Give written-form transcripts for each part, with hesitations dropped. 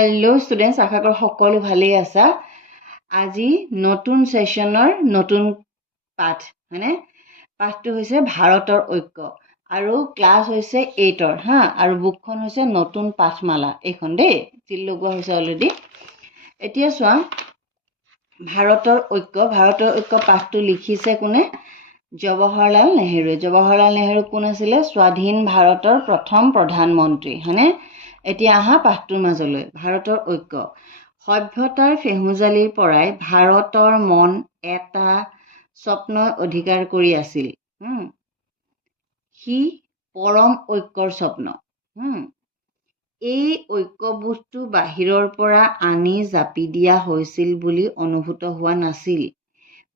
Hello' students, আশা কৰোঁ সকলো ভালেই আছা। আজি নতুন ছেশ্যনৰ নতুন পাঠ, হয়নে? পাঠটো হৈছে ভাৰতৰ ঐক্য আৰু ক্লাছ হৈছে 8ৰ আৰু বুকখন হৈছে নতুন পাঠমালা। এইখন দেই চিল লগোৱা হৈছে অলৰেডি। এতিয়া চোৱা, ভাৰতৰ ঐক্য পাঠটো লিখিছে কোনে? জৱাহৰলাল নেহেৰুৱে। জৱাহৰলাল নেহেৰু কোন আছিলে? স্বাধীন ভাৰতৰ প্ৰথম প্ৰধানমন্ত্ৰী, হয়নে? এতিয়া আহা পাঠটোৰ মাজলৈ। ভাৰতৰ ঐক্য। সভ্যতাৰ ফেহুজালিৰ পৰাই ভাৰতৰ মন এটা স্বপ্নই অধিকাৰ কৰি আছিল। সি পৰম ঐক্যৰ স্বপ্ন। এই ঐক্যবোধটো বাহিৰৰ পৰা আনি জাপি দিয়া হৈছিল বুলি অনুভূত হোৱা নাছিল।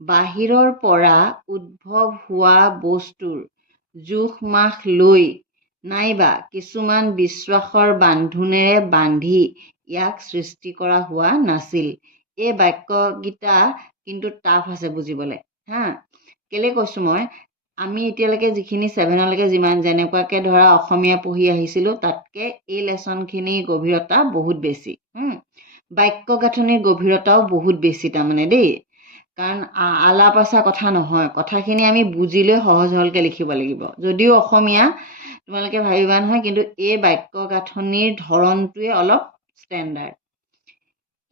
বাহিৰৰ পৰা উদ্ভৱ হোৱা বস্তুৰ জোখ মাখ লৈ নাইবা কিছুমান বিশ্বাসৰ বান্ধোনেৰে বান্ধি ইয়াক সৃষ্টি কৰা হোৱা নাছিল। এই বাক্যকেইটা কিন্তু টাফ আছে বুজিবলৈ। কেলে কৈছোঁ মই, আমি এতিয়ালৈকে যিখিনি 7লৈকে যেনেকুৱাকৈ ধৰা অসমীয়া পঢ়ি আহিছিলোঁ, তাতকৈ এই লেচনখিনিৰ গভীৰতা বহুত বেছি। বাক্য গাঁথনিৰ গভীৰতাও বহুত বেছি তাৰমানে দেই। কাৰণ আলাপাচা কথা নহয়, কথাখিনি আমি বুজিলৈ সহজ সৰলকৈ লিখিব লাগিব। যদিও অসমীয়া তোমালোকে ভাবিবা নহয়, কিন্তু এই বাক্য গাঁথনিৰ ধৰণটোৱে অলপ ষ্টেণ্ডাৰ্ড।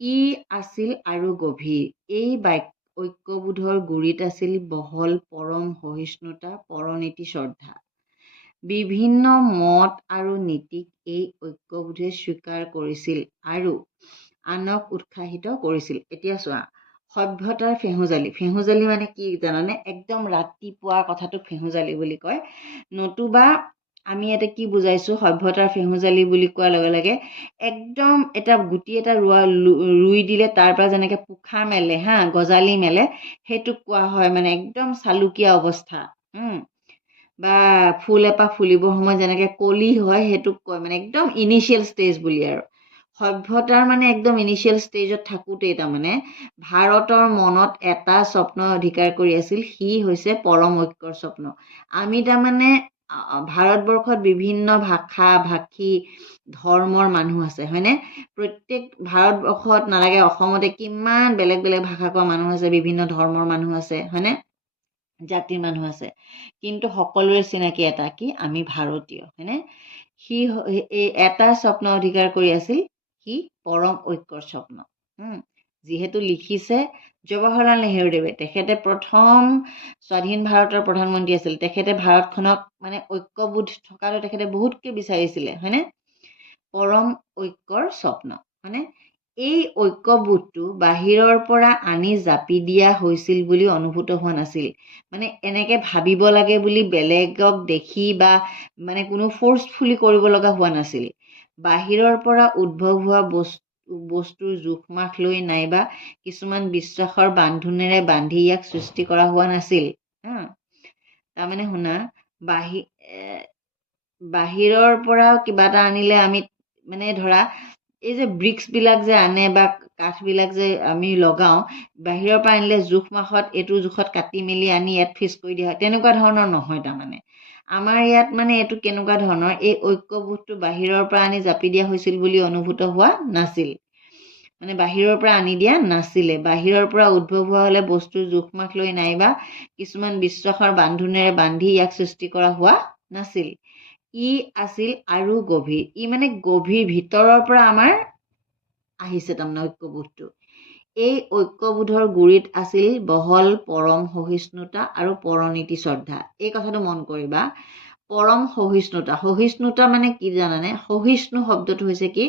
ই আছিল আৰু গভীৰ। এই ঐক্যবোধৰ গুৰিত আছিল বহল পৰম সহিষ্ণুতা, পৰনীতি, শ্ৰদ্ধা। বিভিন্ন মত আৰু নীতিক এই ঐক্যবোধে স্বীকাৰ কৰিছিল আৰু আনক উৎসাহিত কৰিছিল। এতিয়া চোৱা, সভ্যতাৰ ফেহুজালি মানে কি জানানে? একদম ৰাতিপুৱা কথাটো ফেহুজালি বুলি কয়। নতুবা আমি ইয়াতে কি বুজাইছোঁ? সভ্যতাৰ ফেহুজালি বুলি কোৱাৰ লগে লগে একদম এটা গুটি এটা ৰুই দিলে তাৰ পৰা যেনেকৈ পোখা মেলে, গজালি মেলে, সেইটোক কোৱা হয় মানে একদম চালুকীয়া অৱস্থা। বা ফুল এপাহ ফুলিবৰ সময়ত যেনেকৈ কলি হয়, সেইটোক কয় মানে একদম ইনিচিয়েল ষ্টেজ বুলি। আৰু সভ্যতাৰ মানে একদম ইনিচিয়েল ষ্টেজত থাকোঁতেই তাৰমানে ভাৰতৰ মনত এটা স্বপ্ন অধিকাৰ কৰি আছিল। সি হৈছে পৰম ঐক্যৰ স্বপ্ন। আমি তাৰমানে ভাৰতবৰ্ষত বিভিন্ন ভাষা ভাষী ধৰ্মৰ মানুহ আছে, হয়নে? প্ৰত্যেক ভাৰতবৰ্ষত নালাগে, অসমতে কিমান বেলেগ বেলেগ ভাষা কোৱা মানুহ আছে, বিভিন্ন ধৰ্মৰ মানুহ আছে, হয়নে? জাতিৰ মানুহ আছে, কিন্তু সকলোৰে চিনাকি এটা, কি? আমি ভাৰতীয়, হয়নে? সি এটা স্বপ্ন অধিকাৰ কৰি আছিল, সি পৰম ঐক্যৰ স্বপ্ন। যিহেতু লিখিছে জৱাহৰলাল নেহেৰুদেৱে, তেখেতে প্ৰথম স্বাধীন ভাৰতৰ প্ৰধানমন্ত্ৰী আছিল। তেখেতে ভাৰতখনক মানে ঐক্যবোধ থকাটো তেখেতে বহুতকৈ বিচাৰিছিলে, হয়নে? পৰম ঐক্যৰ স্বপ্ন, হয়নে? এই ঐক্যবোধটো বাহিৰৰ পৰা আনি জাপি দিয়া হৈছিল বুলি অনুভূত হোৱা নাছিল। মানে এনেকৈ ভাবিব লাগে বুলি বেলেগক দেখি বা মানে কোনো ফ'ৰ্চফুলি কৰিব লগা হোৱা নাছিল। বাহিৰৰ পৰা উদ্ভৱ হোৱা বস্তুৰ জোখ মাখ লৈ নাইবা কিছুমান বিশ্বাসৰ বান্ধোনেৰে বান্ধি ইয়াক সৃষ্টি কৰা হোৱা নাছিল। তাৰমানে শুনা, বাহিৰৰ পৰা কিবা এটা আনিলে আমি মানে ধৰা এই যে ব্ৰিক্সবিলাক যে আনে বা কাঠবিলাক যে আমি লগাওঁ, বাহিৰৰ পৰা আনিলে জোখ মাখত এইটো জোখত কাটি মেলি আনি ইয়াত ফিক্স কৰি দিয়া হয়, তেনেকুৱা ধৰণৰ নহয়। তাৰমানে আমাৰ ইয়াত মানে এইটো কেনেকুৱা ধৰণৰ, এই ঐক্যবোধটো বাহিৰৰ পৰা আনি জাপি দিয়া হৈছিল বুলি অনুভূত হোৱা নাছিল। মানে বাহিৰৰ পৰা আনি দিয়া নাছিলে। বাহিৰৰ পৰা উদ্ভৱ হোৱা হ'লে বস্তুৰ জোখ মাখ লৈ নাইবা কিছুমান বিশ্বাসৰ বান্ধোনেৰে বান্ধি ইয়াক সৃষ্টি কৰা হোৱা নাছিল। ই আছিল আৰু গভীৰ। ই মানে গভীৰ, ভিতৰৰ পৰা আমাৰ আহিছে তাৰমানে ঐক্যবোধটো। এই ঐক্যবোধৰ গুৰিত আছিল বহল পৰম সহিষ্ণুতা আৰু পৰনীতি, শ্ৰদ্ধা। এই কথাটো মন কৰিবা, পৰম সহিষ্ণুতা মানে কি জানানে? সহিষ্ণু শব্দটো হৈছে কি?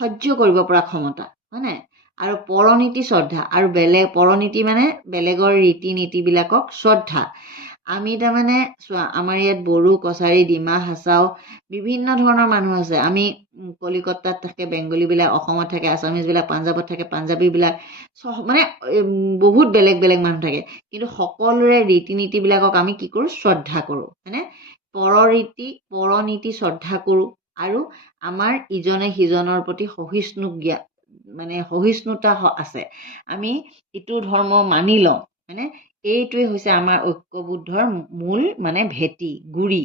সহ্য কৰিব পৰা ক্ষমতা, হয় নাই? আৰু পৰনীতি, শ্ৰদ্ধা। আৰু পৰনীতি মানে বেলেগৰ ৰীতি নীতিবিলাকক শ্ৰদ্ধা। আমি তাৰমানে চোৱা, আমাৰ ইয়াত বড়ো, কছাৰী, ডিমা, হাছাও বিভিন্ন ধৰণৰ মানুহ আছে। আমি কলিকতাত থাকে বেংগলীবিলাক, অসমত থাকে আছামিজবিলাক, পাঞ্জাৱত থাকে পাঞ্জাৱীবিলাক, মানে বহুত বেলেগ বেলেগ মানুহ থাকে। কিন্তু সকলোৰে ৰীতি নীতিবিলাকক আমি কি কৰোঁ? শ্ৰদ্ধা কৰোঁ, হয়নে? পৰনীতি শ্ৰদ্ধা কৰোঁ আৰু আমাৰ ইজনে সিজনৰ প্ৰতি সহিষ্ণুতা আছে। আমি ইটো ধৰ্ম মানি লওঁ, হয়নে? এইটোৱে হৈছে আমাৰ ঐক্যবোধৰ মূল মানে ভেটি, গুৰি।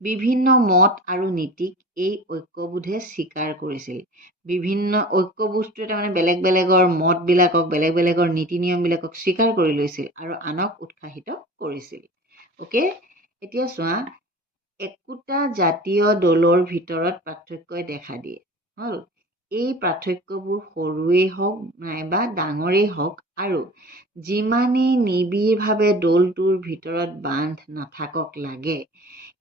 বিভিন্ন মত আৰু নীতিক এই ঐক্যবোধে স্বীকাৰ কৰিছিল। বিভিন্ন ঐক্যবোধটোৱে তাৰমানে বেলেগ বেলেগৰ মতবিলাকক, বেলেগ বেলেগৰ নীতি নিয়মবিলাকক স্বীকাৰ কৰি লৈছিল আৰু আনক উৎসাহিত কৰিছিল। অ'কে, এতিয়া চোৱা, একোটা জাতীয় দলৰ ভিতৰত পাৰ্থক্যই দেখা দিয়ে। হ'ল, এই পাৰ্থক্যবোৰ সৰুৱেই হওক নাইবা ডাঙৰেই হওক আৰু যিমানেই নিবিড়ভাৱে দলটোৰ ভিতৰত বান্ধ নাথাকক লাগে,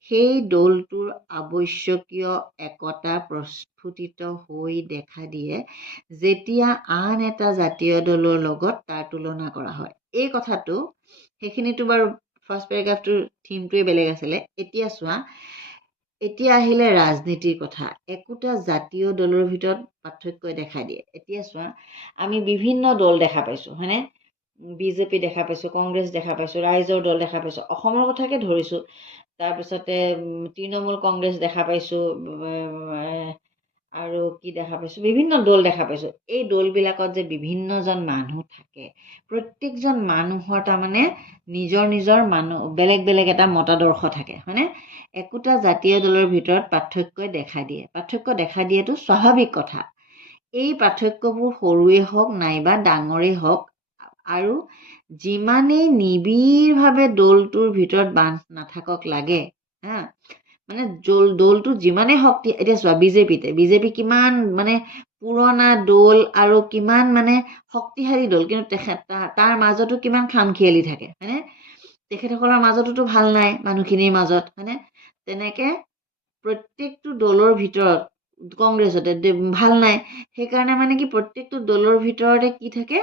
সেই দলটোৰ আৱশ্যকীয় একতা প্ৰস্ফুটিত হৈ দেখা দিয়ে যেতিয়া আন এটা জাতীয় দলৰ লগত তাৰ তুলনা কৰা হয়। এই কথাটো, সেইখিনিতো বাৰু ফাৰ্ষ্ট পেৰাগ্ৰাফটোৰ থিমটোৱে বেলেগ আছিলে। এতিয়া চোৱা, এতিয়া আহিলে ৰাজনীতিৰ কথা। একোটা জাতীয় দলৰ ভিতৰত পাৰ্থক্যই দেখা দিয়ে। এতিয়া চোৱা, আমি বিভিন্ন দল দেখা পাইছোঁ, হয়নে? বিজেপি দেখা পাইছোঁ, কংগ্ৰেছ দেখা পাইছোঁ, ৰাইজৰ দল দেখা পাইছোঁ, অসমৰ কথাকে ধৰিছোঁ। তাৰপিছতে তৃণমূল কংগ্ৰেছ দেখা পাইছোঁ, আৰু কি দেখা পাইছোঁ, বিভিন্ন দল দেখা পাইছোঁ। এই দলবিলাকত যে বিভিন্নজন মানুহ থাকে, প্ৰত্যেকজন মানুহৰ তাৰমানে নিজৰ নিজৰ বেলেগ বেলেগ এটা মতাদৰ্শ থাকে, হয়নে? একোটা জাতীয় দলৰ ভিতৰত পাৰ্থক্যই দেখা দিয়ে। পাৰ্থক্য দেখা দিয়েটো স্বাভাৱিক কথা। এই পাৰ্থক্যবোৰ সৰুৱেই হওক নাইবা ডাঙৰেই হওক আৰু যিমানেই নিবিড়ভাৱে দলটোৰ ভিতৰত বান্ধ নাথাকক লাগে, হা, মানে দলটো যিমানেই শক্তি, এতিয়া চোৱা, বিজেপি কিমান মানে পুৰণা দল আৰু কিমান মানে শক্তিশালী দল, কিন্তু তাৰ মাজতো কিমান খামখেয়ালি থাকে, হয়নে? তেখেতসকলৰ মাজতোতো ভাল নাই মানুহখিনিৰ মাজত, হয়নে? তেনেকে প্ৰত্যেকটো দলৰ ভিতৰত, কংগ্ৰেছতে ভাল নাই, সেইকাৰণে মানে কি প্ৰত্যেকটো দলৰ ভিতৰতে কি থাকে,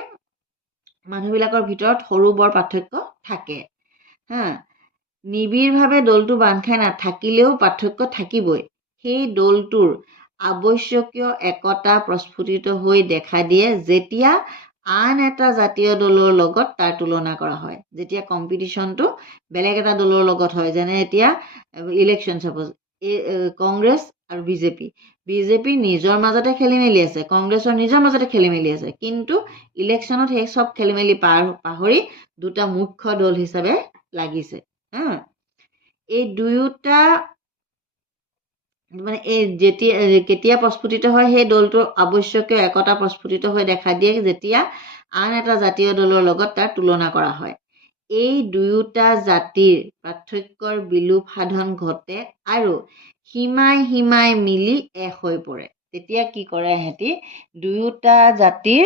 মানুহবিলাকৰ ভিতৰত সৰু বৰ পাৰ্থক্য থাকে, হা। নিবিড়ভাৱে দলটো বান্ধ খাই নাথাকিলেও পাৰ্থক্য থাকিবই। সেই দলটোৰ আৱশ্যকীয় একতা প্ৰস্ফুটিত হৈ দেখা দিয়ে যেতিয়া আন এটা জাতীয় দলৰ লগত তাৰ তুলনা কৰা হয়। যেতিয়া কম্পিটিশ্যনটো বেলেগ এটা দলৰ লগত হয়, যেনে এতিয়া ইলেকশ্যন, চাপ'জ কংগ্ৰেছ আৰু বিজেপি নিজৰ মাজতে খেলি মেলি আছে, কংগ্ৰেছৰ নিজৰ মাজতে খেলি মেলি আছে, কিন্তু ইলেকশ্যনত সেই চব খেলি মেলি পাহৰি দুটা মুখ্য দল হিচাপে লাগিছে, হা। এই দুয়োটা মানে কেতিয়া প্ৰস্ফুটিত হয়, সেই দলটোৰ আৱশ্যকীয় একতা প্ৰস্ফুটিত হৈ দেখা দিয়ে যেতিয়া আন এটা জাতীয় দলৰ লগত তাৰ তুলনা কৰা হয়। এই দুয়োটা জাতিৰ পাৰ্থক্যৰ বিলোপ সাধন ঘটে আৰু সীমাই সীমাই মিলি এক হৈ পৰে। তেতিয়া কি কৰে সিহঁতি, দুয়োটা জাতিৰ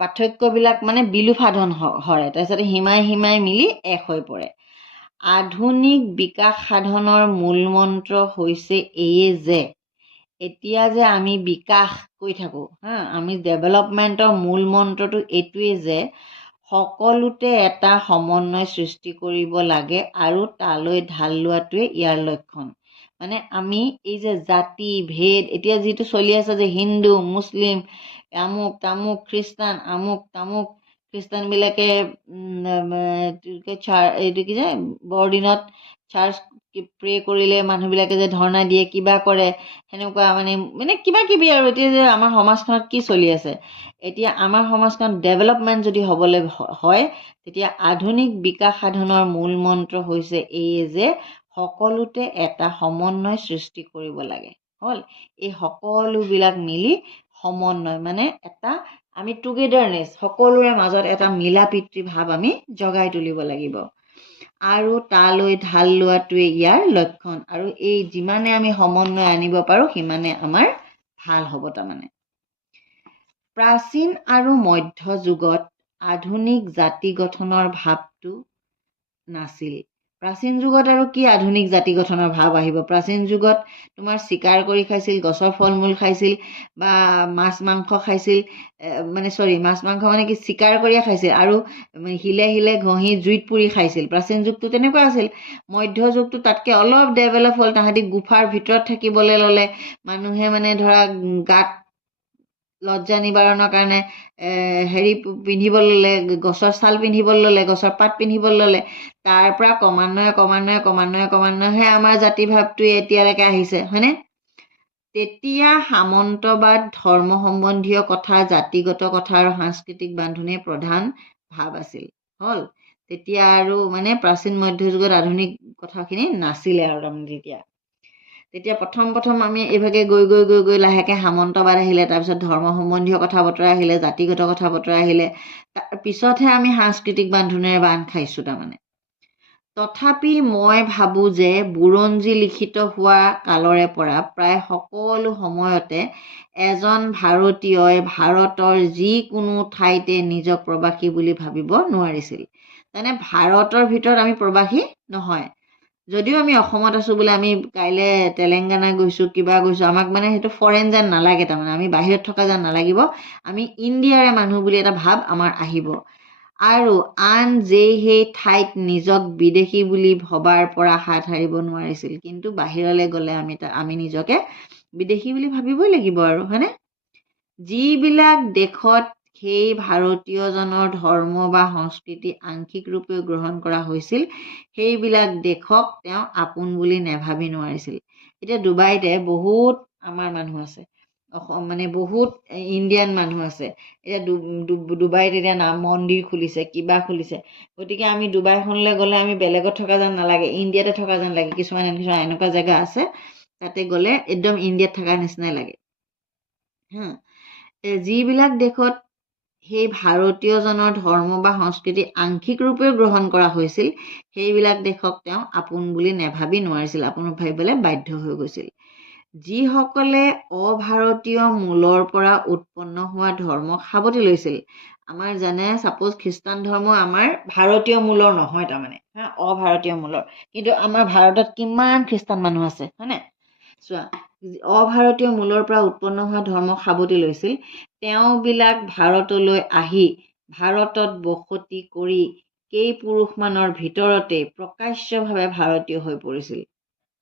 পাৰ্থক্যবিলাক মানে বিলোপ সাধন হয়, তাৰপিছতে সীমাই সীমাই মিলি এক হৈ পৰে। আধুনিক বিকাশ সাধনৰ মূল মন্ত্ৰ হৈছে এইয়ে যে এতিয়া যে আমি বিকাশ কৰি থাকোঁ, হা, আমি ডেভেলপমেণ্টৰ মূল মন্ত্ৰটো এইটোৱেই যে সকলোতে এটা সমন্বয় সৃষ্টি কৰিব লাগে আৰু তালৈ ঢাল লোৱাটোৱে ইয়াৰ লক্ষণ। মানে আমি এই যে জাতি ভেদ এতিয়া যিটো চলি আছে যে হিন্দু মুছলিম আমুক তামুক খ্ৰীষ্টান আমুক তামুক, খ্ৰীষ্টানবিলাকে এইটো কি যে বৰদিনত চাৰ্চ প্ৰে কৰিলে মানুহবিলাকে যে ধৰ্ণা দিয়ে, কিবা কৰে, সেনেকুৱা মানে কিবা কিবি আৰু। এতিয়া যে আমাৰ সমাজখনত কি চলি আছে, এতিয়া আমাৰ সমাজখন ডেভেলপমেণ্ট যদি হ'বলৈ হয়, তেতিয়া আধুনিক বিকাশ সাধনৰ মূল মন্ত্ৰ হৈছে এইয়ে যে সকলোতে এটা সমন্বয় সৃষ্টি কৰিব লাগে। হ'ল, এই সকলোবিলাক মিলি সমন্বয় মানে এটা আমি টুগেডাৰনেছ, সকলোৰে মাজত এটা মিলা প্ৰীতি ভাৱ আমি জগাই তুলিব লাগিব আৰু তালৈ ঢাল লোৱাটোৱে ইয়াৰ লক্ষণ। আৰু এই যিমানে আমি সমন্বয় আনিব পাৰোঁ সিমানে আমাৰ ভাল হ'ব। তাৰমানে প্ৰাচীন আৰু মধ্যযুগত আধুনিক জাতি গঠনৰ ভাৱটো নাছিল। প্ৰাচীন যুগত আৰু কি আধুনিক জাতি গঠনৰ ভাৱ আহিব? প্ৰাচীন যুগত তোমাৰ চিকাৰ কৰি খাইছিল, গছৰ ফল মূল খাইছিল বা মাছ মাংস খাইছিল, মাছ মাংস মানে কি চিকাৰ কৰিয়ে খাইছিল আৰু শিলে শিলে ঘঁহি জুইত পুৰি খাইছিল। প্ৰাচীন যুগটো তেনেকুৱা আছিল। মধ্যযুগটো তাতকৈ অলপ ডেভেলপ হ'ল, তাহাঁতি গুফাৰ ভিতৰত থাকিবলৈ ল'লে, মানুহে মানে ধৰা গাত লজ্জা নিবাৰণৰ কাৰণে হেৰি পিন্ধিব ল'লে, গছৰ ছাল পিন্ধিব ল'লে, গছৰ পাত পিন্ধিব ল'লে। তাৰ পৰা ক্ৰমান্বয়ে আমাৰ জাতিভাৱটোৱে এতিয়ালৈকে আহিছে, হয়নে? তেতিয়া সামন্তবাদ, ধৰ্ম সম্বন্ধীয় কথা, জাতিগত কথা আৰু সাংস্কৃতিক বান্ধোনেই প্ৰধান ভাৱ আছিল। হ'ল, তেতিয়া আৰু মানে প্ৰাচীন মধ্যযুগত আধুনিক কথাখিনি নাছিলে আৰু তাৰমানে তেতিয়া প্ৰথম আমি এইভাগে গৈ লাহেকৈ সামন্তবাদ আহিলে, তাৰপিছত ধৰ্ম সম্বন্ধীয় কথা বতৰা আহিলে, জাতিগত কথা বতৰা আহিলে, তাৰপিছতহে আমি সাংস্কৃতিক বান্ধোনেৰে বান্ধ খাইছোঁ তাৰমানে। তথাপি মই ভাবোঁ যে বুৰঞ্জী লিখিত হোৱা কালৰে পৰা প্ৰায় সকলো সময়তে এজন ভাৰতীয়ই ভাৰতৰ যিকোনো ঠাইতে নিজক প্ৰবাসী বুলি ভাবিব নোৱাৰিছিল। তাৰমানে ভাৰতৰ ভিতৰত আমি প্ৰবাসী নহয়। যদিও আমি অসমত আছোঁ বোলে, আমি কাইলৈ তেলেংগানা গৈছোঁ, কিবা গৈছোঁ, আমাক মানে সেইটো ফৰেন যেন নালাগে, তাৰমানে আমি বাহিৰত থকা যেন নালাগিব, আমি ইণ্ডিয়াৰে মানুহ বুলি এটা ভাৱ আমাৰ আহিব। আৰু আন সেই ঠাইত নিজক বিদেশী বুলি ভবাৰ পৰা হাত সাৰিব নোৱাৰিছিল। কিন্তু বাহিৰলৈ গ'লে আমি নিজকে বিদেশী বুলি ভাবিবই লাগিব আৰু, হয়নে? যিবিলাক দেশত সেই ভাৰতীয়জনৰ ধৰ্ম বা সংস্কৃতি আংশিক ৰূপে গ্ৰহণ কৰা হৈছিল, সেইবিলাক দেশক তেওঁ আপোন বুলি নেভাবি নোৱাৰিছিল। এতিয়া ডুবাইতে বহুত আমাৰ মানুহ আছে, মানে বহুত ইণ্ডিয়ান মানুহ আছে। এতিয়া ডুবাইত এতিয়া নাম মন্দিৰ খুলিছে, কিবা খুলিছে। গতিকে আমি ডুবাইখনলৈ গ'লে আমি বেলেগত থকা যেন নালাগে, ইণ্ডিয়াতে থকা যেন লাগে। কিছুমান এনেকুৱা জেগা আছে, তাতে গ'লে একদম ইণ্ডিয়াত থকা নিচিনাই লাগে। যিবিলাক দেশত সেই ভাৰতীয়জনৰ ধৰ্ম বা সংস্কৃতি আংশিক ৰূপে গ্ৰহণ কৰা হৈছিল, সেইবিলাক দেশক তেওঁ আপোন বুলি নেভাবি নোৱাৰিছিল, আপোন ভাবিবলৈ বাধ্য হৈ গৈছিল। যিসকলে অভাৰতীয় মূলৰ পৰা উৎপন্ন হোৱা ধৰ্মক সাৱটি লৈছিল, আমাৰ যেনে ছাপ'জ খ্ৰীষ্টান ধৰ্ম আমাৰ ভাৰতীয় মূলৰ নহয়, তাৰমানে অভাৰতীয় মূলৰ। কিন্তু আমাৰ ভাৰতত কিমান খ্ৰীষ্টান মানুহ আছে, হয়নে? চোৱা, অভাৰতীয় মূলৰ পৰা উৎপন্ন হোৱা ধৰ্মক সাৱটি লৈছিল, তেওঁবিলাক ভাৰতলৈ আহি ভাৰতত বসতি কৰি কেইপুৰুষমানৰ ভিতৰতে প্ৰকাশ্যভাৱে ভাৰতীয় হৈ পৰিছিল,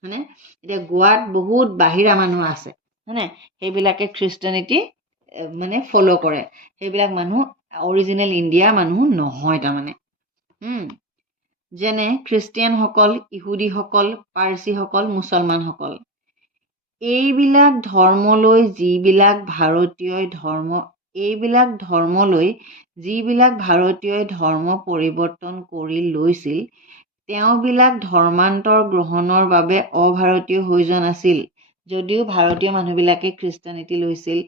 হয়নে? এতিয়া গোৱাত বহুত বাহিৰা মানুহ আছে, হয়নে? সেইবিলাকে খ্ৰীষ্টানিটি মানে ফ'ল' কৰে। সেইবিলাক মানুহ অৰিজিনেল ইণ্ডিয়াৰ মানুহ নহয় তাৰমানে। যেনে খ্ৰীষ্টিয়ানসকল, ইহুদীসকল, পাৰ্চীসকল, মুছলমানসকল। এইবিলাক ধৰ্মলৈ যিবিলাক ভাৰতীয়ই ধৰ্ম পৰিৱৰ্তন কৰি লৈছিল, তেওঁবিলাক ধৰ্মান্তৰ গ্ৰহণৰ বাবে অভাৰতীয় হৈ যোৱা নাছিল। যদিও ভাৰতীয় মানুহবিলাকে খ্ৰীষ্টানিটি লৈছিল,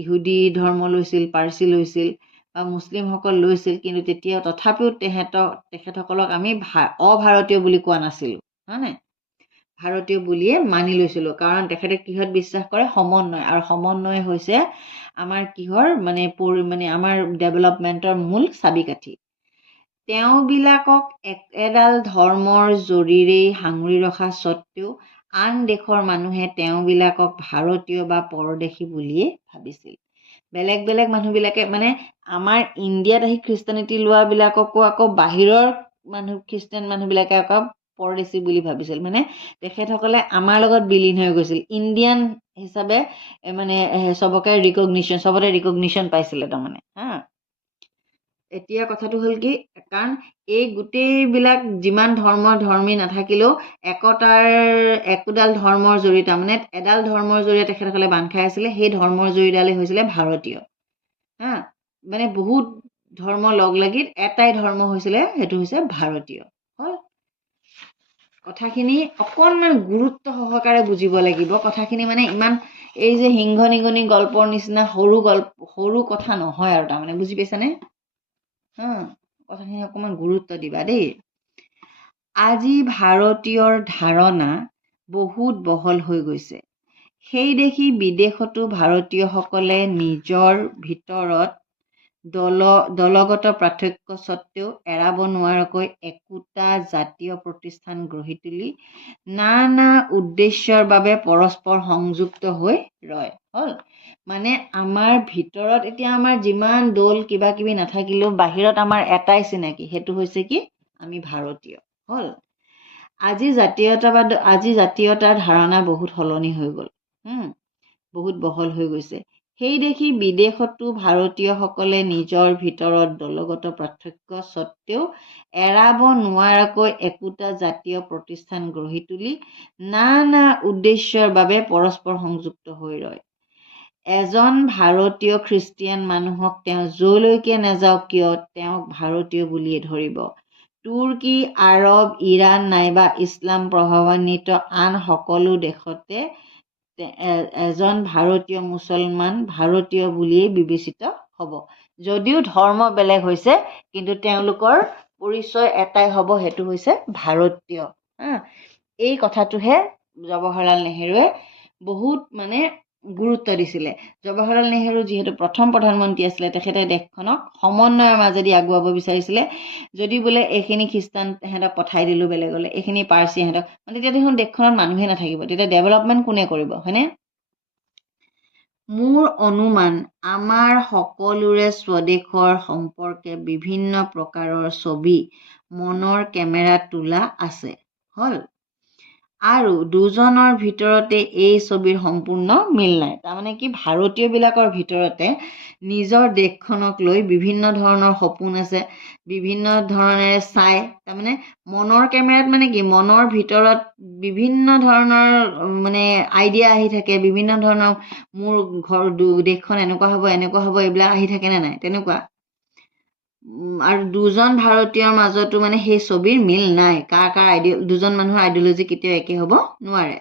ইহুদী ধৰ্ম লৈছিল, পাৰ্চী লৈছিল বা মুছলিমসকল লৈছিল, কিন্তু তথাপিও তেখেতসকলক আমি অভাৰতীয় বুলি কোৱা নাছিলোঁ, হয়নে? ভাৰতীয় বুলিয়ে মানি লৈছিলোঁ। কাৰণ তেখেতে কিহত বিশ্বাস কৰে? সমন্বয়। আৰু সমন্বয় হৈছে আমাৰ কিহৰ মানে আমাৰ ডেভেলপমেণ্টৰ মূল চাবিকাঠি। তেওঁবিলাকক একেডাল ধৰ্মৰ জৰিৰেই সাঙুৰি ৰখা স্বত্বেও আন দেশৰ মানুহে তেওঁবিলাকক ভাৰতীয় বা পৰদেশী বুলিয়ে ভাবিছিল। বেলেগ বেলেগ মানুহবিলাকে মানে আমাৰ ইণ্ডিয়াত আহি খ্ৰীষ্টানিটি লোৱাবিলাককো আকৌ বাহিৰৰ খ্ৰীষ্টান মানুহবিলাকে আকৌ পৰদেশী বুলি ভাবিছিল। মানে তেখেতসকলে আমাৰ লগত বিলীন হৈ গৈছিল, ইণ্ডিয়ান হিচাপে মানে চবতে ৰিকগনিশ্যন পাইছিলে তাৰমানে। এতিয়া কথাটো হ'ল কি, কাৰণ এই গোটেইবিলাক যিমান ধৰ্মী নাথাকিলেও একোডাল ধৰ্মৰ জৰিয়তে, মানে এডাল ধৰ্মৰ জৰিয়তে তেখেতসকলে বান্ধ খাই আছিলে। সেই ধৰ্মৰ জৰিয়তেই হৈছিলে ভাৰতীয়। মানে বহুত ধৰ্ম লগ লাগি এটাই ধৰ্ম হৈছিলে, সেইটো হৈছে ভাৰতীয়। হ'ল কথাখিনি অকণমান গুৰুত্ব সহকাৰে বুজিব লাগিব। কথাখিনি মানে ইমান এই যে সিংহ নিগনি গল্পৰ নিচিনা সৰু কথা নহয় আৰু, তাৰমানে বুজি পাইছানে? কথাখিনি অকণমান গুৰুত্ব দিবা দেই। আজি ভাৰতীয়ৰ ধাৰণা বহুত বহল হৈ গৈছে। সেই দেখি বিদেশতো ভাৰতীয়সকলে নিজৰ ভিতৰত দলগত পাৰ্থক্য স্বত্বেও এৰাব নোৱাৰাকৈ একোটা জাতীয় প্ৰতিষ্ঠান গঢ়ি তুলি নানা উদ্দেশ্যৰ বাবে পৰস্পৰ সংযুক্ত হৈ ৰয়। হ'ল মানে আমাৰ ভিতৰত এতিয়া আমাৰ যিমান দল কিবা কিবি নাথাকিলেও বাহিৰত আমাৰ এটাই চিনাকি, সেইটো হৈছে কি? আমি ভাৰতীয়। হ'ল আজি জাতীয়তাৰ ধাৰণা বহুত সলনি হৈ গ'ল, বহুত বহল হৈ গৈছে। সেই দেখি বিদেশতো ভাৰতীয়সকলে নিজৰ ভিতৰত দলগত পাৰ্থক্য স্বত্বেও এৰাব নোৱাৰাকৈ একোটা জাতীয় প্ৰতিষ্ঠান গঢ়ি তুলি নানা উদ্দেশ্যৰ বাবে পৰস্পৰ সংযুক্ত হৈ ৰয়। এজন ভাৰতীয় খ্ৰীষ্টিয়ান মানুহক তেওঁ যলৈকে নাযাওক কিয় তেওঁক ভাৰতীয় বুলিয়ে ধৰিব। তুৰ্কী, আৰৱ, ইৰাণ নাইবা ইছলাম প্ৰভাৱান্বিত আন সকলো দেশতে এজন ভাৰতীয় মুছলমান ভাৰতীয় বুলিয়েই বিবেচিত হ'ব। যদিও ধৰ্ম বেলেগ হৈছে কিন্তু তেওঁলোকৰ পৰিচয় এটাই হ'ব, সেইটো হৈছে ভাৰতীয়। এই কথাটোহে জৱাহৰলাল নেহেৰুৱে বহুত গুৰুত্ব দিছিলে। জৱাহৰলাল নেহেৰু যিহেতু প্ৰথম প্ৰধানমন্ত্ৰী আছিলে, তেখেতে দেশখনক সমন্বয়ৰ মাজেদি আগুৱাব বিচাৰিছিলে। যদি বোলে এইখিনি খ্ৰীষ্টান সিহঁতক পঠাই দিলোঁ বেলেগলৈ, এইখিনি পাৰ্চী সিহঁতক, তেতিয়া দেখোন দেশখনত মানুহে নাথাকিব, তেতিয়া ডেভেলপমেণ্ট কোনে কৰিব, হয়নে? মোৰ অনুমান আমাৰ সকলোৰে স্বদেশৰ সম্পৰ্কে বিভিন্ন প্ৰকাৰৰ ছবি মনৰ কেমেৰাত তোলা আছে হ'ল, আৰু দুজনৰ ভিতৰতে এই ছবিৰ সম্পূৰ্ণ মিল নাই। তাৰমানে কি, ভাৰতীয়বিলাকৰ ভিতৰতে নিজৰ দেশখনক লৈ বিভিন্ন ধৰণৰ সপোন আছে, বিভিন্ন ধৰণেৰে চাই, তাৰমানে মনৰ কেমেৰাত মানে কি, মনৰ ভিতৰত বিভিন্ন ধৰণৰ আইডিয়া আহি থাকে, বিভিন্ন ধৰণৰ মোৰ দেশখন এনেকুৱা হ'ব এইবিলাক আহি থাকেনে নাই, তেনেকুৱা। আৰু দুজন ভাৰতীয়ৰ মাজতো সেই ছবিৰ মিল নাই। দুজন মানুহৰ আইডিয়লজি কেতিয়াও একে হ'ব নোৱাৰে।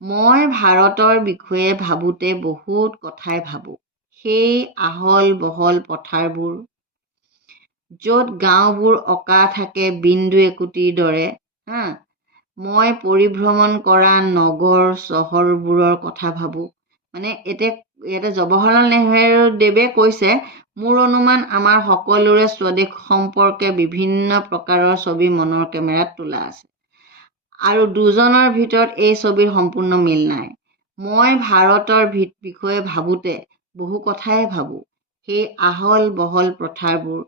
মই ভাৰতৰ বিষয়ে ভাবোঁতে বহুত কথাই ভাবোঁ। সেই আহল বহল পথাৰবোৰ, য'ত গাঁওবোৰ অঁকা থাকে বিন্দু একোটিৰ দৰে। মই পৰিভ্ৰমণ কৰা নগৰ চহৰবোৰৰ কথা ভাবোঁ। ইয়াতে জৱাহৰলাল নেহেৰু দেৱে কৈছে, মোৰ অনুমান আমাৰ সকলোৰে স্বদেশ সম্পৰ্কে বিভিন্ন প্ৰকাৰৰ ছবি মনৰ কেমেৰাত তোলা আছে, আৰু দুজনৰ ভিতৰত এই ছবিৰ সম্পূৰ্ণ মিল নাই। মই ভাৰতৰ বিষয়ে ভাবোঁতে বহু কথাই ভাবোঁ। সেই আহল বহল পথাৰবোৰ,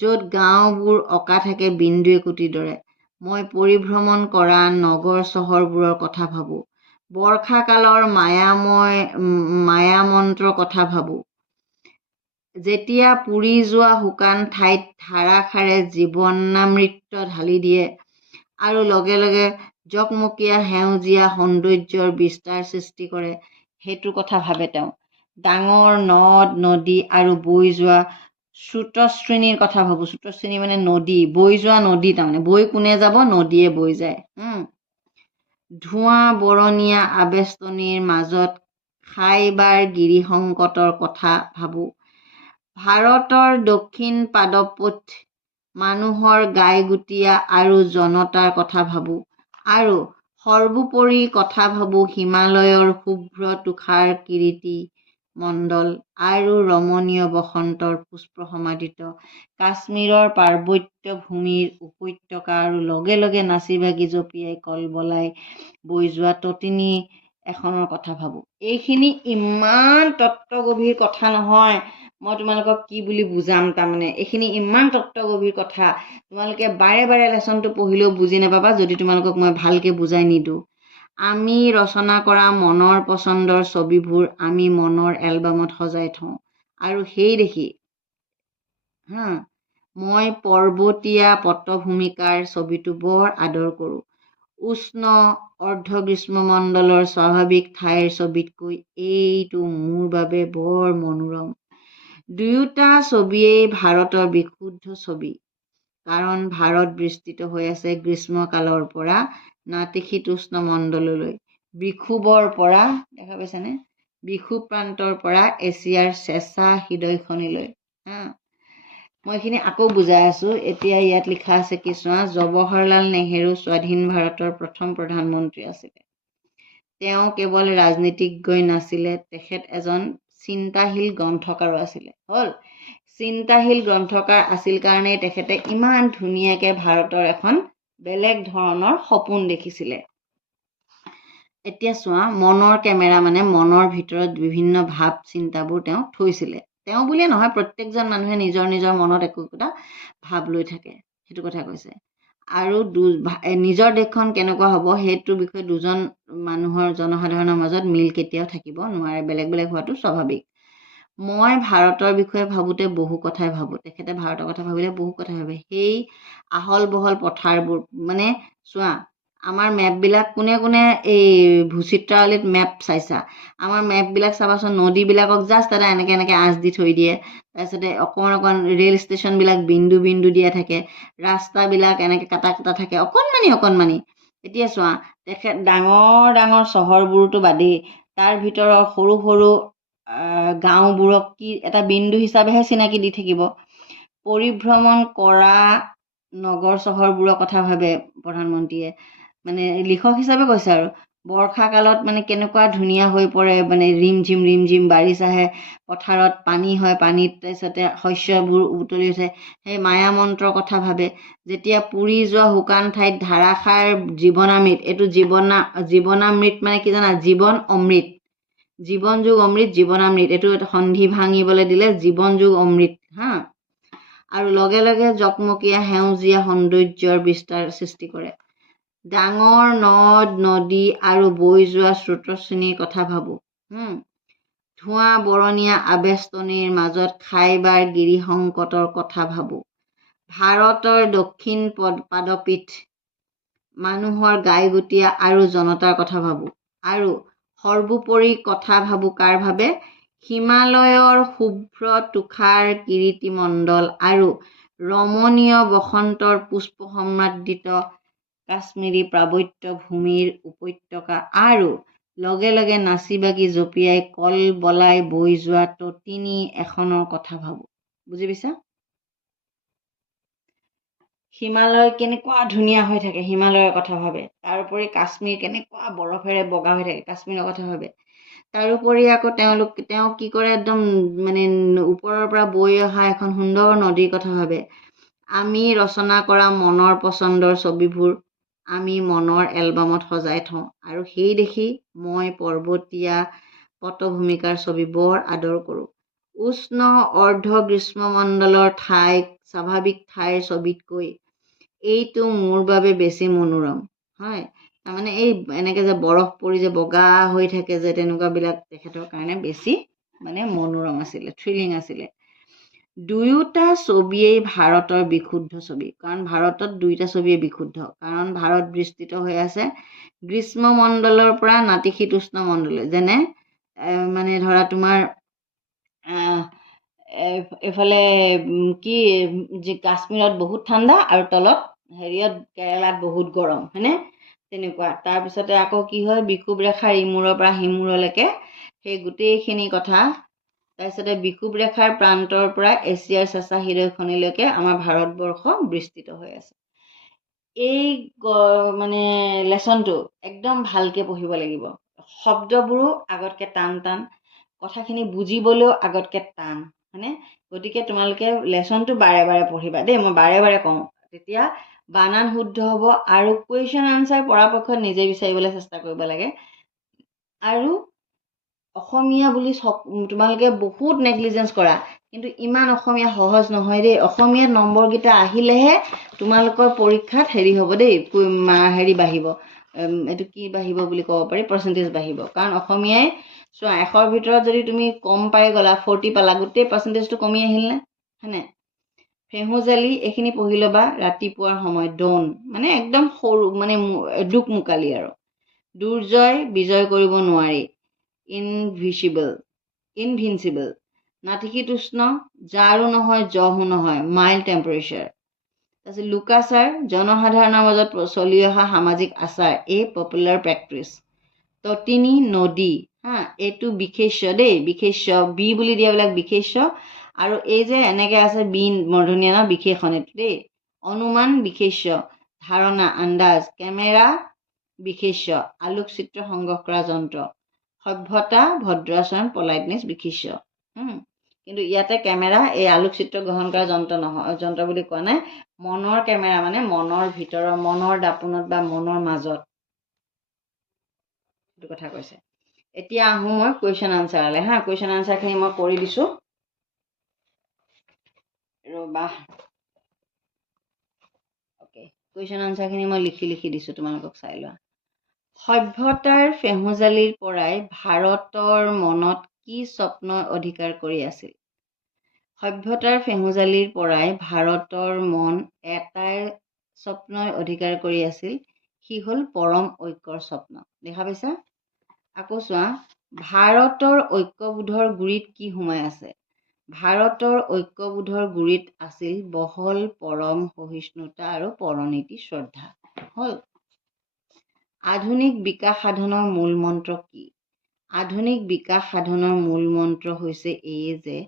য'ত গাঁওবোৰ অঁকা থাকে বিন্দু একোটিৰ দৰে। মই পৰিভ্ৰমণ কৰা নগৰ চহৰবোৰৰ কথা ভাবোঁ। বৰ্ষাকালৰ মায়ামন্ত্ৰৰ কথা ভাবোঁ, যেতিয়া পুৰি যোৱা শুকান ঠাইত ধাৰাসাৰে জীৱনামৃত ঢালি দিয়ে আৰু লগে লগে জকমকীয়া সেউজীয়া সৌন্দৰ্যৰ বিস্তাৰ সৃষ্টি কৰে, সেইটো কথা ভাবে তেওঁ। ডাঙৰ নদ নদী আৰু বৈ যোৱা স্ৰোতস্বিনীৰ কথা ভাবোঁ। স্ৰোতস্বিনী মানে নদী, বৈ যোৱা নদী, তাৰমানে বৈ কোনে যাব, নদীয়ে বৈ যায়। ধোঁৱা বৰণীয়া আবেষ্টনীৰ মাজত খাইবাৰ গিৰিসংকটৰ কথা ভাবোঁ। ভাৰতৰ দক্ষিণ পাদপথ, মানুহৰ গাইগুটীয়া আৰু জনতাৰ কথা ভাবোঁ। আৰু সৰ্বোপৰি কথা ভাবোঁ হিমালয়ৰ শুভ্ৰ তুষাৰ কিৰীটী মণ্ডল আৰু ৰমণীয় বসন্তৰ পুষ্পসমাদিত কাশ্মীৰৰ পাৰ্বত্য ভূমিৰ উপত্যকা আৰু লগে লগে নাচি বাগি জঁপিয়াই কলবলাই বৈ যোৱা তটিনী এখনৰ কথা ভাবোঁ। এইখিনি ইমান তত্ত্বগভীৰ কথা নহয়, মই তোমালোকক কি বুলি বুজাম। তাৰমানে এইখিনি ইমান তত্ত্বগভীৰ কথা, তোমালোকে বাৰে বাৰে লেচনটো পঢ়িলেও বুজি নাপাবা যদি তোমালোকক মই ভালকৈ বুজাই নিদিওঁ। আমি ৰচনা কৰা মনৰ পচন্দৰ ছবিবোৰ আমি মনৰ এলবামত সজাই থওঁ, আৰু সেই দেখি মই পৰ্বতীয়া পটভূমিকাৰ ছবিটো বৰ আদৰ কৰোঁ। উষ্ণ অৰ্ধগ্ৰীষ্মমণ্ডলৰ স্বাভাৱিক ঠাইৰ ছবিতকৈ এইটো মোৰ বাবে বৰ মনোৰম। দুয়োটা ছবিয়েই ভাৰতৰ বিশুদ্ধ ছবি, কাৰণ ভাৰত বিস্তৃত হৈ আছে গ্ৰীষ্মকালৰ পৰা নাতিশীতোষ্ণ মণ্ডললৈ, বিষুৱৰ পৰা, দেখা পাইছানে, বিষুৱ প্ৰান্তৰ পৰা এছিয়াৰ চেঁচা হৃদয়খনিলৈ। মই এইখিনি আকৌ বুজাই আছোঁ। এতিয়া ইয়াত লিখা আছে কি চোৱা, জৱাহৰলাল নেহেৰু স্বাধীন ভাৰতৰ প্ৰথম প্ৰধানমন্ত্ৰী আছিলে। তেওঁ কেৱল ৰাজনীতিজ্ঞই নাছিলে, তেখেত এজন চিন্তাশীল গ্ৰন্থকাৰো আছিলে। চিন্তাশীল গ্ৰন্থকাৰ আছিল কাৰণেই তেখেতে ইমান ধুনীয়াকৈ ভাৰতৰ এখন বেলেগ ধৰণৰ সপোন দেখিছিলে। এতিয়া চোৱা, মনৰ কেমেৰা মানে মনৰ ভিতৰত বিভিন্ন ভাৱ চিন্তাবোৰ তেওঁ থৈছিলে। তেওঁ বুলিয়ে নহয়, প্ৰত্যেকজন মানুহে নিজৰ নিজৰ মনত একোটা ভাৱ লৈ থাকে, সেইটো কথা কৈছে। আৰু নিজৰ দেশখন কেনেকুৱা হ'ব সেইটোৰ বিষয়ে দুজন মানুহৰ, জনসাধাৰণৰ মাজত মিল কেতিয়াও থাকিব নোৱাৰে, বেলেগ বেলেগ হোৱাটো স্বাভাৱিক। মই ভাৰতৰ বিষয়ে ভাবোঁতে বহু কথাই ভাবোঁ। তেখেতে ভাৰতৰ কথা ভাবিলে বহু কথাই ভাবে। সেই আহল বহল পথাৰবোৰ, চোৱা, আমাৰ মেপবিলাক কোনে কোনে এই ভূচিত্ৰাৱলীত মেপ চাইছা? আমাৰ মেপবিলাক চাবাচোন, নদীবিলাকক জাষ্ট এটা এনেকৈ আঁচ দি থৈ দিয়ে। তাৰপিছতে অকণ ৰেল ষ্টেচনবিলাক বিন্দু বিন্দু দিয়া থাকে, ৰাস্তাবিলাক এনেকৈ কাটা কাটা থাকে, অকণমানি। এতিয়া চোৱা, ডাঙৰ ডাঙৰ চহৰবোৰতো বাদেই, তাৰ ভিতৰৰ সৰু সৰু গাঁওবোৰক কি এটা বিন্দু হিচাপেহে চিনাকি দি থাকিব। পৰিভ্ৰমণ কৰা নগৰ চহৰবোৰৰ কথা ভাবে প্ৰধানমন্ত্ৰীয়ে, মানে লিখক হিচাপে কৈছে আৰু। বৰ্ষাকালত মানে কেনেকুৱা ধুনীয়া হৈ পৰে, মানে ৰিমঝিম বাৰিষ আহে, পথাৰত পানী হয়, পানীত তাৰপিছতে শস্যবোৰ উতলি উঠে, সেই মায়া মন্ত্ৰৰ কথা ভাবে। যেতিয়া পুৰি যোৱা শুকান ঠাইত ধাৰাসাৰ জীৱনামৃত, এইটো জীৱনামৃত মানে কি জানা? জীৱন অমৃত, জীৱন যুগ অমৃত, জীৱনামৃত, এইটো সন্ধি ভাঙিবলৈ দিলে জীৱন যুগ অমৃত হা। আৰু লগে লগে জকমকীয়া সেউজীয়া সৌন্দৰ্যৰ বিস্তাৰ সৃষ্টি কৰে। ডাঙৰ নদ নদী আৰু বৈ যোৱা স্ৰোতস্বিনীৰ কথা ভাবোঁ। ধোঁৱা বৰণীয়া আবেষ্টনীৰ মাজত খাইবাৰ গিৰি সংকটৰ কথা ভাবোঁ। ভাৰতৰ দক্ষিণ পাদপীঠ, মানুহৰ গাইগুটীয়া আৰু জনতাৰ কথা ভাবোঁ। আৰু সৰ্বোপৰি কথা ভাবোঁ কাৰ ভাবে? হিমালয়ৰ শুভ্ৰ তুষাৰ কিৰীটিমণ্ডল আৰু ৰমণীয় বসন্তৰ পুষ্প সমাদৃত কাশ্মীৰী প্ৰাৱত্য ভূমিৰ উপত্যকা আৰু লগে লগে নাচি বাগি জঁপিয়াই কল বলাই বৈ যোৱা তটিনী এখনৰ কথা ভাবোঁ। বুজি পাইছা? হিমালয় কেনেকুৱা ধুনীয়া হৈ থাকে, হিমালয়ৰ কথা ভাবে। তাৰোপৰি কাশ্মীৰ কেনেকুৱা বৰফেৰে বগা হৈ থাকে, কাশ্মীৰৰ কথা ভাবে। তাৰোপৰি আকৌ তেওঁ কি কৰে, একদম মানে ওপৰৰ পৰা বৈ অহা এখন সুন্দৰ নদীৰ কথা ভাবে। আমি ৰচনা কৰা মনৰ পচন্দৰ ছবিবোৰ আমি মনৰ এলবামত সজাই থওঁ, আৰু সেই দেখি মই পৰ্বতীয়া পটভূমিকাৰ ছবি বৰ আদৰ কৰোঁ। উষ্ণ অৰ্ধ গ্ৰীষ্মমণ্ডলৰ স্বাভাৱিক ঠাইৰ ছবিতকৈ এইটো মোৰ বাবে বেছি মনোৰম হয়। তাৰমানে এই এনেকৈ যে বৰফ পৰি যে বগা হৈ থাকে যে, তেনেকুৱাবিলাক তেখেতৰ কাৰণে বেছি মানে মনোৰম আছিলে, থ্ৰিলিং আছিলে। দুয়োটা ছবিয়েই ভাৰতৰ বিশুদ্ধ ছবি, কাৰণ ভাৰতত দুয়োটা ছবিয়ে বিশুদ্ধ, কাৰণ ভাৰত বিস্তৃত হৈ আছে গ্ৰীষ্মমণ্ডলৰ পৰা নাতিশীতোষ্ণ মণ্ডললৈ। যেনে মানে ধৰা তোমাৰ এইফালে কি কাশ্মীৰত বহুত ঠাণ্ডা আৰু তলত কেৰেলাত বহুত গৰম, হয়নে? তেনেকুৱা। তাৰপিছতে আকৌ কি হয়, বিষুৱ ৰেখাৰ ইমূৰৰ পৰা সিমূৰলৈকে সেই গোটেইখিনি কথা। তাৰপিছতে বিষুৱ ৰেখাৰ প্ৰান্তৰ পৰা এছিয়াৰ চেঁচা হৃদয়খনিলৈকে আমাৰ ভাৰতবৰ্ষ বিস্তৃত হৈ আছে। এই মানে লেচনটো একদম ভালকৈ পঢ়িব লাগিব। শব্দবোৰো আগতকৈ টান, কথাখিনি বুজিবলৈও আগতকৈ টান, হয়নে? গতিকে তোমালোকে লেচনটো বাৰে বাৰে পঢ়িবা দেই, মই বাৰে বাৰে কওঁ, তেতিয়া বানান শুদ্ধ হ'ব। আৰু কুৱেশ্যন আনচাৰ পৰাপক্ষত নিজে বিচাৰিবলৈ চেষ্টা কৰিব লাগে। আৰু অসমীয়া বুলি তোমালোকে বহুত নেগলিজেঞ্চ কৰা, কিন্তু ইমান অসমীয়া সহজ নহয় দেই। অসমীয়াত নম্বৰকেইটা আহিলেহে তোমালোকৰ পৰীক্ষাত হ'ব দেই, বাঢ়িব, এইটো কি বাঢ়িব বুলি ক'ব পাৰি, পাৰ্চেণ্টেজ বাঢ়িব। কাৰণ অসমীয়াই চোৱা, 100ৰ ভিতৰত যদি তুমি কম পাই গ'লা, 40 পালা, গোটেই পাৰ্চেণ্টেজটো কমি আহিল নে? হয়নে? ফেহুজালি এইখিনি পঢ়ি ল'বা ৰাতিপুৱাৰ সময়ত, ডন মানে একদম সৰু, মানে দুকমুকালি আৰু। দুৰ্জয় বিজয় কৰিব নোৱাৰি, ইনভিনচিবল। নাতিশীতোষ্ণ, জাৰো নহয় জহো নহয়, মাইল্ড টেম্পাৰেচাৰ। তাৰপিছত লোকাচাৰ, জনসাধাৰণৰ মাজত চলি অহা সামাজিক আচাৰ, এই পপুলাৰ প্ৰেক্টিচ। তটিনী, নদী এইটো বিশেষ্য দেই, বিশেষ্য, বি বুলি দিয়াবিলাক বিশেষ্য। আৰু এই যে এনেকৈ আছে বি মূৰ্ধন্য ন, বিশেষণ এইটো দেই। অনুমান বিশেষ্য, ধাৰণা আন্দাজ। কেমেৰা বিশেষ্য, আলোকচিত্ৰ সংগ্ৰহ কৰা যন্ত্ৰ। সভ্যতা, ভদ্ৰাচৰণ, পলাইটনেছ বিশেষ্য। কিন্তু ইয়াতে কেমেৰা এই আলোকচিত্ৰ গ্ৰহণ কৰা যন্ত্ৰ নহয়, যন্ত্ৰ বুলি কোৱা নাই। মনৰ কেমেৰা মানে মনৰ ভিতৰৰ, মনৰ দাপোনত বা মনৰ মাজত, সেইটো কথা কৈছে। এতিয়া আহোঁ মই কুৱেশ্যন আনচাৰলৈ কুৱেশ্যন আনচাৰখিনি মই কৰি দিছোঁ, ৰ'বা। অ'কে, কুৱেশ্যন আনচাৰখিনি মই লিখি দিছোঁ, তোমালোকক চাই লোৱা। সভ্যতাৰ ফেহুজালিৰ পৰাই ভাৰতৰ মনত কি স্বপ্নই অধিকাৰ কৰি আছিল? সভ্যতাৰ ফেহুজালিৰ পৰাই ভাৰতৰ মন এটাই স্বপ্নই অধিকাৰ কৰি আছিল, সি হ'ল পৰম ঐক্যৰ স্বপ্ন। দেখা পাইছা? আকৌ চোৱা, ভাৰতৰ ঐক্যবোধৰ গুৰিত কি সোমাই আছে? ভাৰতৰ ঐক্যবোধৰ গুৰিত আছিল বহল পৰম সহিষ্ণুতা আৰু পৰনীতি শ্ৰদ্ধা। হ'ল। আধুনিক বিকাশ সাধনৰ মূল মন্ত্ৰ কি? আধুনিক বিকাশ সাধনৰ মূল মন্ত্ৰ হৈছে এই যে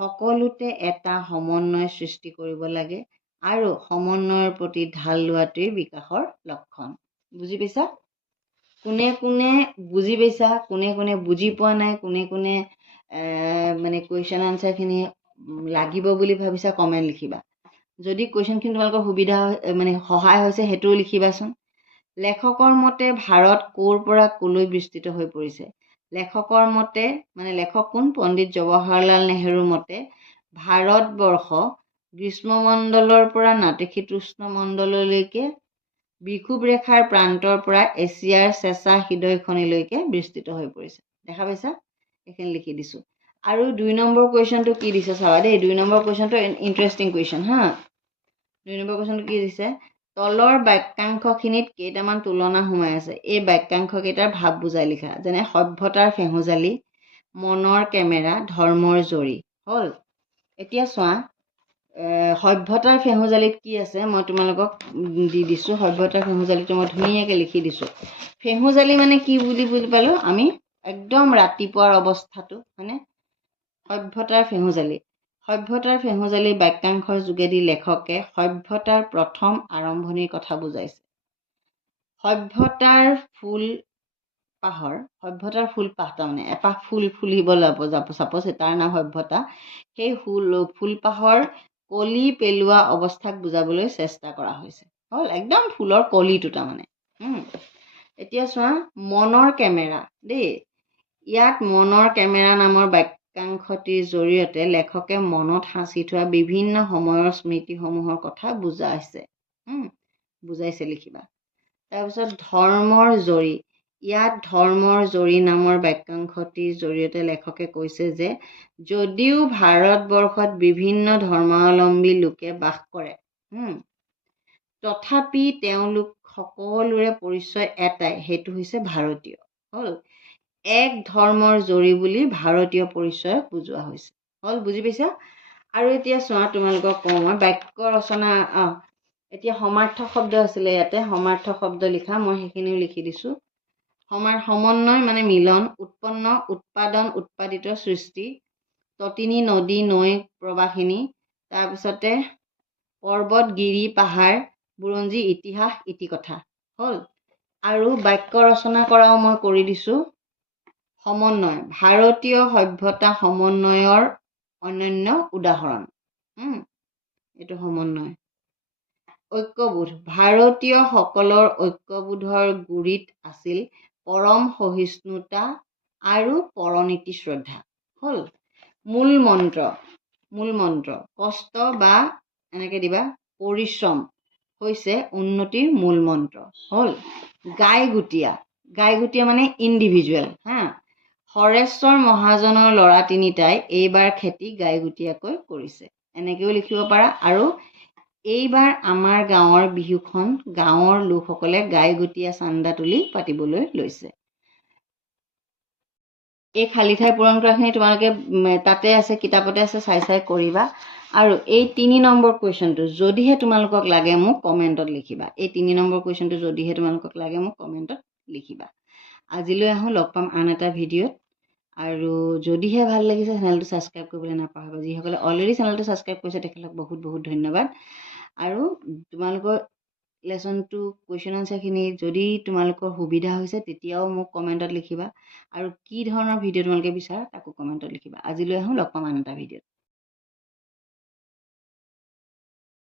সকলোতে এটা সমন্বয় সৃষ্টি কৰিব লাগে আৰু সমন্বয়ৰ প্ৰতি ঢাল লোৱাটোৱেই বিকাশৰ লক্ষণ। বুজি পাইছা? কোনে কোনে বুজি পাইছা, কোনে কোনে বুজি পোৱা নাই, কোনে কোনে মানে কুৱেশ্যন আনচাৰখিনি লাগিব বুলি ভাবিছা, কমেণ্ট লিখিবা। যদি কুৱেশ্যনখিনি তোমালোকৰ সুবিধা মানে সহায় হৈছে সেইটোও লিখিবাচোন। লেখকৰ মতে ভাৰত ক'ৰ পৰা ক'লৈ বিস্তৃত হৈ পৰিছে? লেখকৰ মতে মানে লেখক কোন? পণ্ডিত জৱাহৰলাল নেহৰুৰ মতে ভাৰতবৰ্ষ গ্ৰীষ্মমণ্ডলৰ পৰা নাতিশীতোষ্ণ মণ্ডললৈকে বিষুৱ ৰেখাৰ প্ৰান্তৰ পৰা এছিয়াৰ চেঁচা হৃদয়খনিলৈকে বিস্তৃত হৈ পৰিছে। দেখা পাইছা? এইখিনি লিখি দিছোঁ। আৰু 2 নম্বৰ কুৱেশ্যনটো কি দিছে চাবা দেই। 2 নম্বৰ কুৱেশ্যনটো ইণ্টাৰেষ্টিং কুৱেশ্যন হা। 2 নম্বৰ কুৱেশ্যনটো কি দিছে? তলৰ বাক্যাংশখিনিত কেইটামান তুলনা সোমাই আছে। এই বাক্যাংশকেইটাৰ ভাৱ বুজাই লিখা। যেনে সভ্যতাৰ ফেহুজালি, মনৰ কেমেৰা, ধৰ্মৰ জৰী। হ'ল। এতিয়া চোৱা, সভ্যতাৰ ফেহুজালিত কি আছে মই তোমালোকক দি দিছোঁ। সভ্যতাৰ ফেহুজালিটো মই ধুনীয়াকৈ লিখি দিছোঁ। ফেহুজালি মানে কি বুলি পালোঁ আমি? একদম ৰাতিপুৱাৰ অৱস্থাটো, হয়নে? সভ্যতাৰ ফেহুজালি। সভ্যতাৰ ফেহুজালি বাক্যাংশৰ যোগেদি লেখকে সভ্যতাৰ প্ৰথম আৰম্ভণিৰ কথা বুজাইছে। সভ্যতাৰ ফুলপাহ তাৰমানে এপাহ ফুল ফুলিব যাব চাপ'জ তাৰ নাম সভ্যতা। সেই ফুলপাহৰ কলি পেলোৱা অৱস্থাক বুজাবলৈ চেষ্টা কৰা হৈছে। হ'ল, একদম ফুলৰ কলিটো তাৰমানে। এতিয়া চোৱা, মনৰ কেমেৰা দেই। ইয়াত মনৰ কেমেৰা নামৰ বাক্যাংশটিৰ জৰিয়তে লেখকে মনত সাঁচি থোৱা বিভিন্ন সময়ৰ স্মৃতিসমূহৰ কথা বুজাইছে লিখিবা। তাৰপিছত ধৰ্মৰ জৰী। ইয়াত ধৰ্মৰ জৰী নামৰ বাক্যাংশটিৰ জৰিয়তে লেখকে কৈছে যে যদিও ভাৰতবৰ্ষত বিভিন্ন ধৰ্মাৱলম্বী লোকে বাস কৰে, তথাপি তেওঁলোক সকলোৰে পৰিচয় এটাই, সেইটো হৈছে ভাৰতীয়। হ'ল, এক ধৰ্মৰ জৰী বুলি ভাৰতীয় পৰিচয় বুজোৱা হৈছে। হ'ল, বুজি পাইছা? আৰু এতিয়া চোৱা, তোমালোকক কওঁ মই বাক্য ৰচনা। এতিয়া সমাৰ্থক শব্দ আছিলে ইয়াতে, সমাৰ্থক শব্দ লিখা, মই সেইখিনিও লিখি দিছোঁ। সমন্বয় মানে মিলন, উৎপন্ন, উৎপাদন, উৎপাদিত, সৃষ্টি, তটিনী, নদী, নৈ, প্ৰবাহিনী, তাৰপিছতে পৰ্বত, গিৰি, পাহাৰ, বুৰঞ্জী, ইতিহাস, ইতিকথা। হ'ল, আৰু বাক্য ৰচনা কৰাও মই কৰি দিছোঁ। সমন্বয়, ভাৰতীয় সভ্যতা সমন্বয়ৰ অনন্য উদাহৰণ। এইটো সমন্বয়। ঐক্যবোধ, ভাৰতীয়সকলৰ ঐক্যবোধৰ গুৰিত আছিল পৰম সহিষ্ণুতা আৰু পৰনীতি শ্ৰদ্ধা। হ'ল, মূল মন্ত্ৰ কষ্ট বা এনেকৈ দিবা পৰিশ্ৰম হৈছে উন্নতিৰ মূল মন্ত্ৰ। হ'ল, গাইগুটীয়া মানে ইণ্ডিভিজুৱেল হৰেশ্বৰ মহাজনৰ ল'ৰা তিনিটাই এইবাৰ খেতি গাইগুটীয়াকৈ কৰিছে, এনেকৈও লিখিব পাৰা। আৰু এইবাৰ আমাৰ গাঁৱৰ বিহুখন গাঁৱৰ লোকসকলে গাইগুটীয়া চান্দা তুলি পাতিবলৈ লৈছে। এই খালী ঠাই পূৰণ কৰাখিনি তোমালোকে তাতে আছে, কিতাপতে আছে, চাই কৰিবা। আৰু এই 3 নম্বৰ কুৱেশ্যনটো যদিহে তোমালোকক লাগে মোক কমেণ্টত লিখিবা। এই 3 নম্বৰ কুৱেশ্যনটো যদিহে তোমালোকক লাগে মোক কমেণ্টত লিখিবা। আজিলৈ আহোঁ, লগ পাম আন এটা ভিডিঅ'ত। আৰু যদিহে ভাল লাগিছে চেনেলটো ছাবস্ক্ৰাইব কৰিবলৈ নাপাহৰিবা। যিসকলে অলৰেডি চেনেলটো ছাবস্ক্ৰাইব কৰিছে তেখেতলোকক বহুত বহুত ধন্যবাদ। আৰু তোমালোকৰ লেচনটো কুৱেশ্যন আনচাৰখিনি যদি তোমালোকৰ সুবিধা হৈছে তেতিয়াও মোক কমেণ্টত লিখিবা। আৰু কি ধৰণৰ ভিডিঅ' তোমালোকে বিচাৰা তাকো কমেণ্টত লিখিবা। আজিলৈ আহোঁ, লগ পাম আন এটা ভিডিঅ'ত।